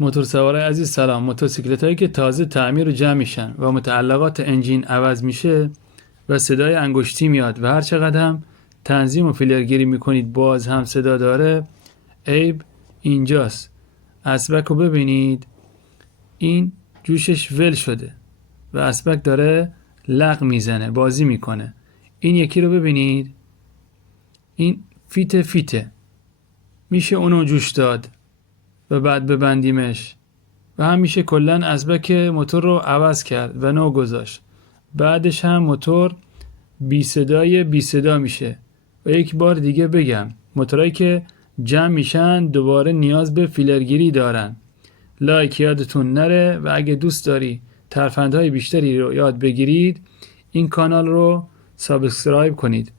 موتورسوارای عزیز سلام. موتورسیکلت هایی که تازه تعمیر و جمع میشن و متعلقات انجین عوض میشه و صدای انگشتی میاد و هر چقدر هم تنظیم و فیلرگیری میکنید باز هم صدا داره، عیب اینجاست. اسبک رو ببینید، این جوشش ول شده و اسبک داره لق میزنه، بازی میکنه. این یکی رو ببینید، این فیته میشه اونو جوش داد و بعد ببندیمش و هم میشه کلن اسبک موتور رو عوض کرد و نو گذاشت. بعدش هم موتور بی صدا میشه. و یک بار دیگه بگم، موتورایی که جمع میشن دوباره نیاز به فیلرگیری دارن. لایک یادتون نره و اگه دوست داری ترفندهای بیشتری رو یاد بگیرید این کانال رو سابسکرایب کنید.